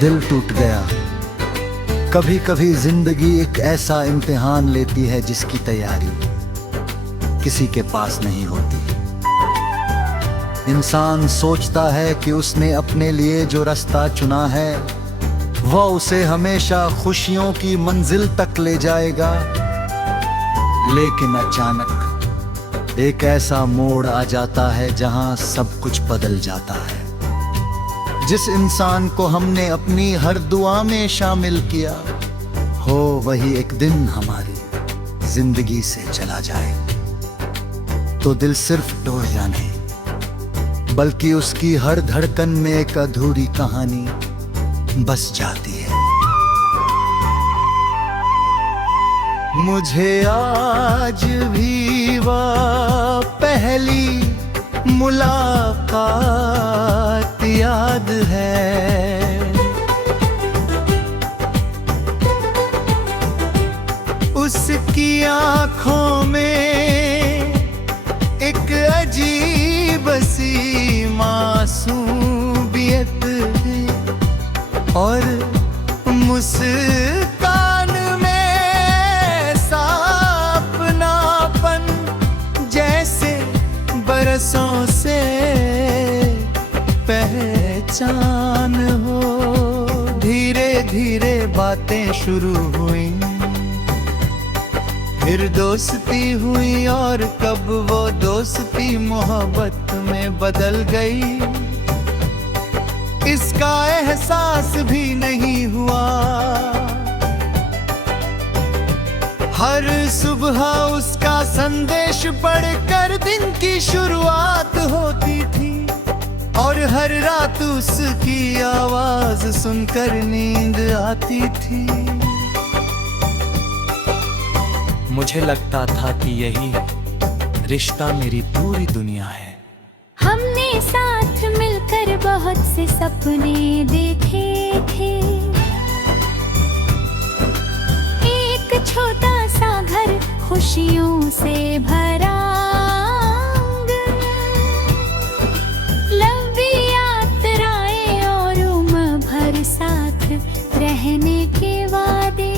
दिल टूट गया। कभी कभी जिंदगी एक ऐसा इम्तिहान लेती है जिसकी तैयारी किसी के पास नहीं होती। इंसान सोचता है कि उसने अपने लिए जो रास्ता चुना है वह उसे हमेशा खुशियों की मंजिल तक ले जाएगा, लेकिन अचानक एक ऐसा मोड़ आ जाता है जहां सब कुछ बदल जाता है। जिस इंसान को हमने अपनी हर दुआ में शामिल किया हो वही एक दिन हमारी जिंदगी से चला जाए, तो दिल सिर्फ टूट नहीं बल्कि उसकी हर धड़कन में एक अधूरी कहानी बस जाती है। मुझे आज भी वह पहली मुलाकात याद है। उसकी आंखों में एक अजीब सी मासूमियत है और मुस्कान में सापनापन जैसे बरसों से पहचान हो। धीरे धीरे बातें शुरू हुई, फिर दोस्ती हुई और कब वो दोस्ती मोहब्बत में बदल गई इसका एहसास भी नहीं हुआ। हर सुबह उसका संदेश पढ़कर दिन की शुरुआत होती थी और हर रात उसकी आवाज सुनकर नींद आती थी। मुझे लगता था कि यही रिश्ता मेरी पूरी दुनिया है। हमने साथ मिलकर बहुत से सपने देखे थे, एक छोटा सा घर खुशियों से भरा, लंबी यात्राएं और उम्र भर साथ रहने के वादे।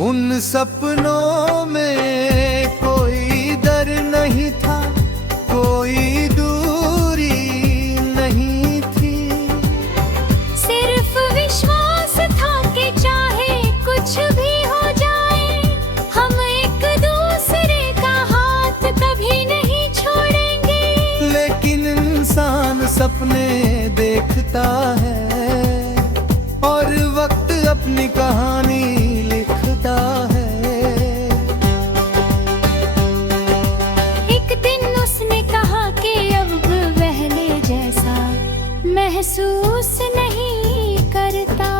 उन सपनों में कोई डर नहीं था, कोई दूरी नहीं थी, सिर्फ विश्वास था कि चाहे कुछ भी हो जाए हम एक दूसरे का हाथ कभी नहीं छोड़ेंगे। लेकिन इंसान सपने देखता है और वक्त अपनी कहानी लिखता है। एक दिन उसने कहा कि अब पहले जैसा महसूस नहीं करता।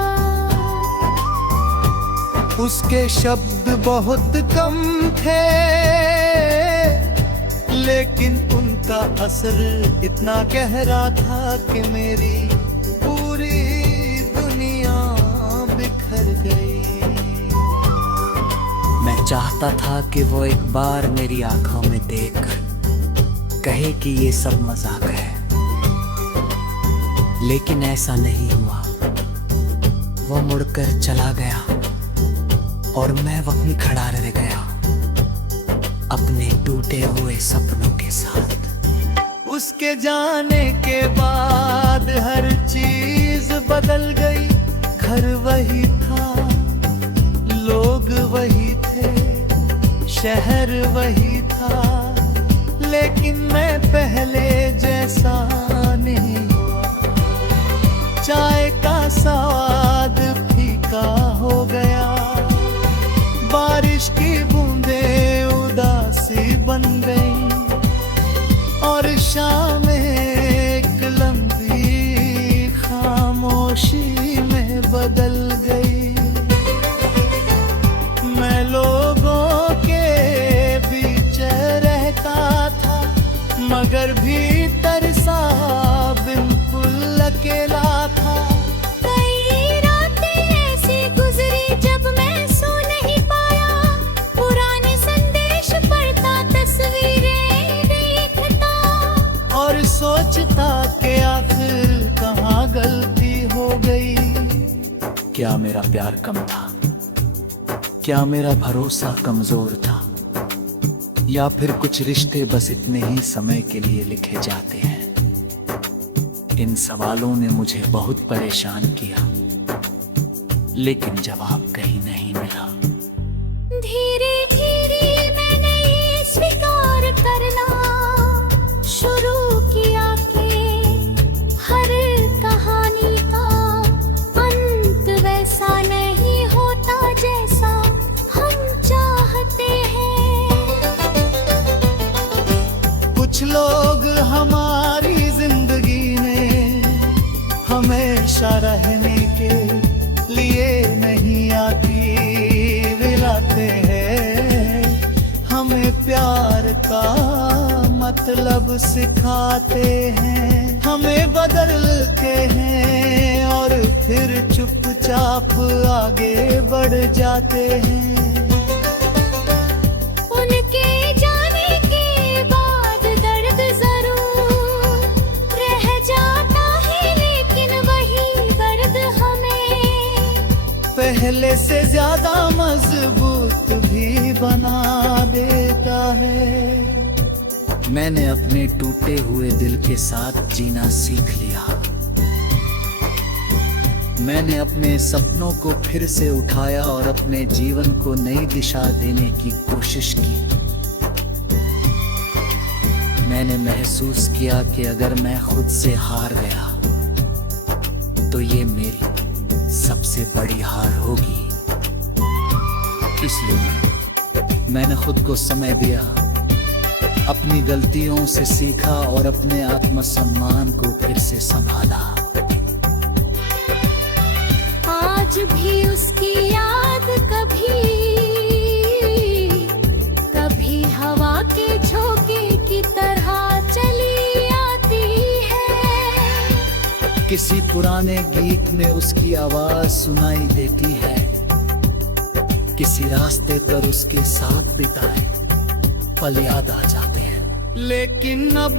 उसके शब्द बहुत कम थे लेकिन उनका असर इतना गहरा था कि मेरी पूरी दुनिया बिखर गई। मैं चाहता था कि वो एक बार मेरी आंखों में देख कहे कि ये सब मजाक है, लेकिन ऐसा नहीं हुआ। वो मुड़कर चला गया और मैं वहीं खड़ा रह गया अपने टूटे हुए सपनों के साथ। उसके जाने के बाद हर चीज बदल गई। घर वही था, लोग वही थे, शहर वही था, लेकिन मैं पहले जैसा नहीं हुआ। चाय का स्वाद फीका हो गया, बारिश की बूंदें उदासी बन गई और शाम एक लंबी खामोशी में बदल गई। मैं लोगों के बीच रहता था मगर भीतर सा बिल्कुल अकेला था। कई रातें ऐसी गुजरी जब मैं सो नहीं पाया, पुराने संदेश पढ़ता, तस्वीरें देखता और सोचता कि आखिर कहाँ गलती क्या मेरा प्यार कम था? क्या मेरा भरोसा कमजोर था? या फिर कुछ रिश्ते बस इतने ही समय के लिए लिखे जाते हैं? इन सवालों ने मुझे बहुत परेशान किया, लेकिन जवाब कहीं नहीं मिला। धीरे धीरे मैंने ये स्वीकार करना शुरू किया कि हर कहानी का अंत वैसा नहीं होता जैसा हम चाहते हैं। कुछ लोग हमारी जिंदगी में हमेशा रहने के लिए नहीं आती, मिलाते हैं हमें प्यार का मतलब सिखाते हैं, हमें बदलते हैं और फिर चुपचाप आगे बढ़ जाते हैं। उनके जाने के बाद दर्द जरूर रह जाता है, लेकिन वही दर्द हमें पहले से ज्यादा मजबूत भी बना देता है। मैंने अपने टूटे हुए दिल के साथ जीना सीख लिया। मैंने अपने सपनों को फिर से उठाया और अपने जीवन को नई दिशा देने की कोशिश की। मैंने महसूस किया कि अगर मैं खुद से हार गया तो ये मेरी सबसे बड़ी हार होगी। इसलिए मैंने खुद को समय दिया, अपनी गलतियों से सीखा और अपने आत्मसम्मान को फिर से संभाला। आज भी उसकी याद कभी कभी हवा के झोंके की तरह चली आती है। किसी पुराने गीत में उसकी आवाज सुनाई देती है, किसी रास्ते पर उसके साथ बिताए पल याद आ जाते हैं। लेकिन अब